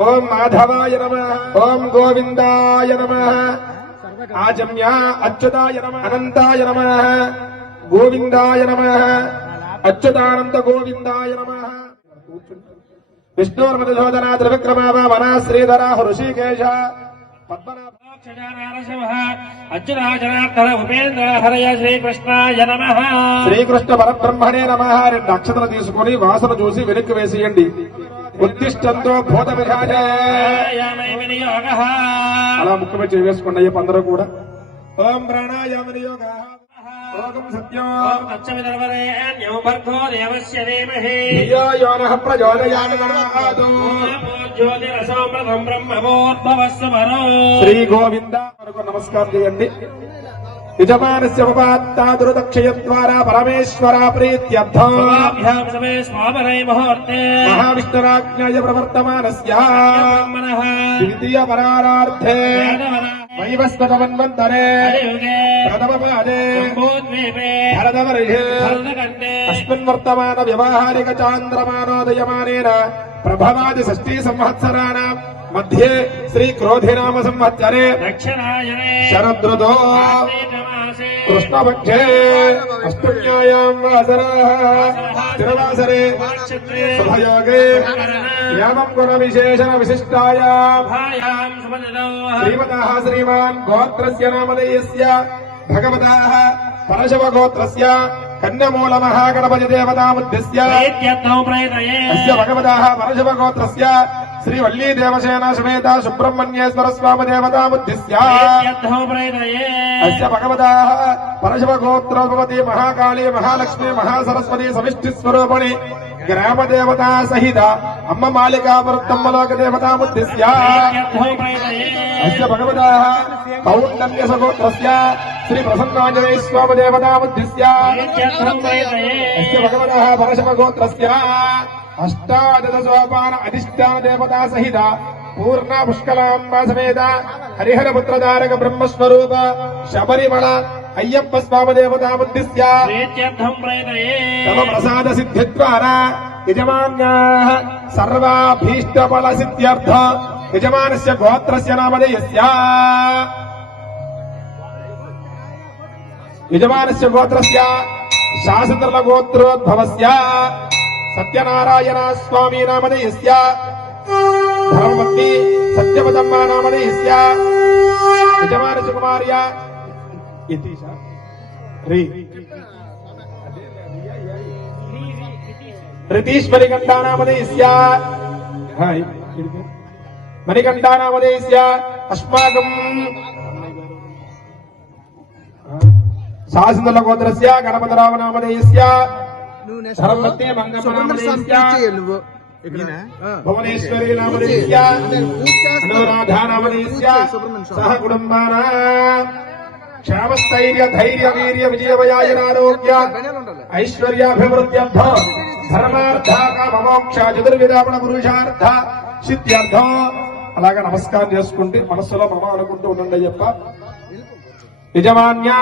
ఓం మాధవాయ నమ. ఓం గోవిందాయ నమ. ఆజమ్య అచ్యుతాయ నమ. అనంతాయ నమ. గోవిందాయ నమ. అచ్యుతానంద గోవిందాయ నమ. విష్ణోర్మధోదనా త్రివిక్రమావ మన శ్రీధర హృషికేశ నమ. శ్రీకృష్ణ పరబ్రహ్మణే నమ రెండు అక్షతలు తీసుకుని వాసన చూసి వెనక్కి వేసేయండి. ఉత్తిష్టంతో విధాన వినియోగ అలా ముక్కు మీద వేసుకోండి అయ్యప్ప అందరూ కూడా ఓం ప్రాణాయామ నియోగ శ్రీ గోవింద. నమస్కారం చేయండి. యజమానస్య ఉపపాత్తాదురుదక్షయ ద్వారా పరమేశ్వర ప్రీత్యర్థం. స్వాభ్యాం సమే స్వామరై ముహూర్తే మహావిష్ణురాజ్ఞాయ ప్రవర్తమానస్య ద్వితీయ పరారార్థే వైవస్వతమన్వంతరే. కలియుగే ప్రథమ పాదే జంబూద్వీపే భరతవర్షే భరతఖండే. అస్మిన్ వర్తమాన వ్యవహారిక చాంద్రమానోదయమానేన. ప్రభవాది షష్ఠీ సంవత్సరాణం మధ్యే శ్రీ క్రోధినామ సంవత్సరే దక్షిణాయనే శరదృతో కార్తీకమాసే కృష్ణపక్షే అష్టమ్యాయాం వాసరాः స్థిరవాసరే నక్షత్రే శుభయోగే యామం గుణ విశేషణ విశిష్టాయాం భాయాం సుమనదో శ్రీమతः శ్రీమాన్ గోత్రస్య నామధేయస్య భగవతः పరశవ గోత్రస్య కన్యమూల మహాగణపతి అస్య భగవతः పరశవ గోత్రస్య శ్రీ వల్లీ దేవసేన సమేత సుబ్రహ్మణ్యేశ్వర స్వామి ప్రేతయే అస్య భగవతः పరశవ గోత్రోపతి మహాకాళీ మహాలక్ష్మి మహాసరస్వతి సమిష్టి స్వరూపిణి గ్రామ దేవతా సహిత అమ్మ మాలికా వృత్తమ్మలోక ప్రేత్యర్థం ప్రేతయే అస్య భగవతः కౌండల్య సగోత్రస్య శ్రీ ప్రసన్నాంజనేయ స్వామి ప్రేతయే అస్య భగవతः పరశవ గోత్రస్య అష్టాదశ సోపాన అధిష్టాన దేవతా సహిత పూర్ణ పుష్కలాంబ సమేత హరిహర పుత్రధారక బ్రహ్మస్వరూప శబరిమల అయ్యప్ప స్వామి దేవతాముద్దిశ్య ప్రసాద సిద్ధి ద్వారా యజమాన్యాः సర్వాభీష్టఫల సిద్ధ్యర్థ యజమానస్య గోత్రస్య నామధేయస్య యజమానస్య గోత్రస్య శాసనల గోత్రోద్భవస్య సత్యనారాయణ స్వామి నామధేయస్య ధర్మవతి సత్యవతమ్మ నామధేయస్య యజమాన సుకుమార్య. యతీష. రీ. రితీష్ మణికంఠానామదేశ్య హాయ్. మణికంఠానామదేశ్య అస్మాకం. శాసనల గోత్రస్య గణపతిరావు నామదేశ్య నువ్వు. భువనేశ్వరి నామదేశ్య అనురాధా నామదేశ్య సహ కుటుంబానా. క్షేమస్థైర్య ధైర్య వీర్య విజయవయాయనారోగ్య ఉండాలి ఐశ్వర్యాభివృద్ధ్యర్థ. ధర్మార్థ కామమోక్ష చతుర్విధాపణ పురుషార్థ. సిద్ధ్యర్థం. అలాగా నమస్కారం చేసుకుంటే మనస్సులో మమ అనుకుంటూ ఉండండి అయ్యప్ప యజమాన్యా.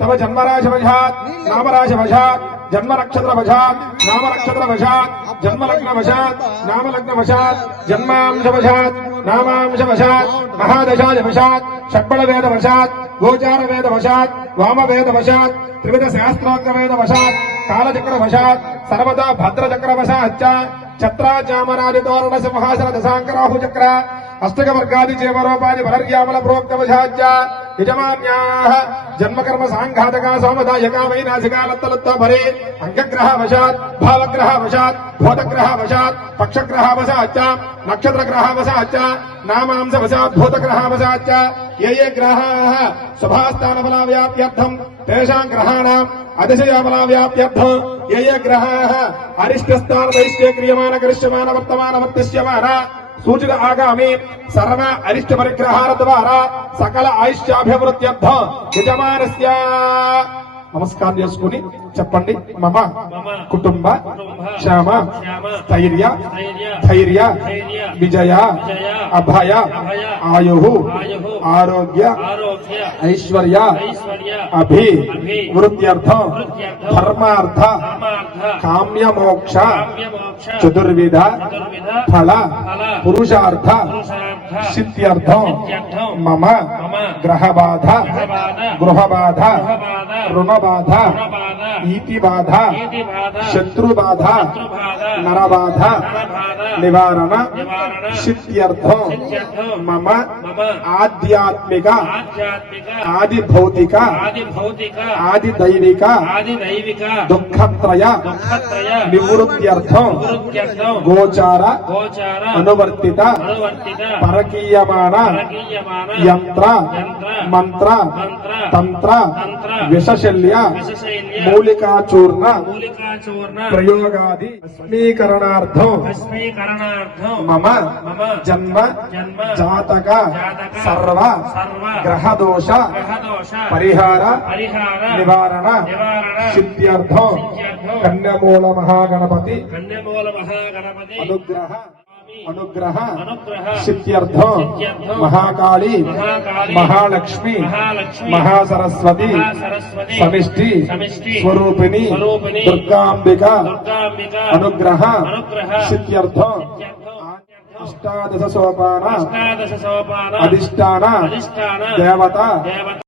तव जन्मराज वशात् नामराज वशात् जन्म नक्षत्र वशात् नाम नक्षत्र वशात् जन्म लग्न वशात् नाम लग्न वशात् जन्मांश वशात् नामांश वशात् महादशाज वशात् षड्बल वेद वशात् गोचार वेद वशात् वाम वेद वशात् त्रिविध सहस्रांग वेद वशात् कालचक्र वशात् सर्वदा भद्र चक्र वशाच्च छत्रा चामरादि तोरण सिंहासन दशांकराहु चक्र अष्टक वर्गादि चेवरोपादि बलर्यामल प्रोक्त वशाच्च యజమాన్యాః జన్మకర్మ సాంఘాతకా సోమదాయకా వైనాశికా లత్తలత్త భరే. అంగగ్రహ వశాత్ భావగ్రహ వశాత్ భూతగ్రహ వశాత్ పక్షగ్రహ వశాచ్చ నక్షత్రగ్రహ వశాచ్చ నామాంస వశాత్ భూతగ్రహ వశాచ్చ ఏ ఏ గ్రహాः శుభాస్థానఫలా వ్యాప్త్యర్థం తేషాం గ్రహాణాం అతిశయాఫలా వ్యాప్త్యర్థం ఏ ఏ గ్రహాः అరిష్టస్థాన వైశ్య క్రియమాణ కరిష్యమాన వర్తమాన వర్తిష్యమాన సూచిత ఆగామి సర్వ అరిష్ట పరిగ్రహాల ద్వారా సకల ఆయుష్యాభివృద్ధ్యర్థ యజమానస్య. నమస్కారం చేసుకుని చెప్పండి. మమ కుటుంబ క్షేమ స్థైర్య ధైర్య విజయ అభయ ఆయు ఆరోగ్య ఐశ్వర్య అభి వృత్త్యర్థం ధర్మార్థ కామ్య మోక్ష చతుర్విధ ఫల పురుషార్థ సిద్ధ్యర్థం మమ గ్రహబాధ గృహబాధ రుణబాధ भीति बाधा शत्रु बाधा नर बाधा निवारण सिद्ध्यर्थो मम आध्यात्मिक आदि भौतिक आदि दैविक दुख त्रय निवृत्थ गोचार अनुवर्तित परकीय यंत्र मंत्र तंत्र विषशल्य मूल మూలికాచూర్ణ మూలికాచూర్ణ ప్రయోగాది స్మీకరణార్థం భస్మీకరణార్థం మమ మమ జన్మ జన్మ జాతక జాతక సర్వ సర్వ గ్రహదోష గ్రహదోష పరిహార పరిహార నివారణ నివారణ సిద్ధ్యర్థం కన్యమూల మహాగణపతి కన్యమూల మహాగణపతి అనుగ్రహ అనుగ్రహ సిద్ధ్యర్థం మహాకాళి మహాలక్ష్మి మహాసరస్వతి సమిష్టి స్వరూపిణి దుర్గాంబిక అనుగ్రహ సిద్ధ్యర్థం అష్టాదశ సోపాన అధిష్టాన దేవత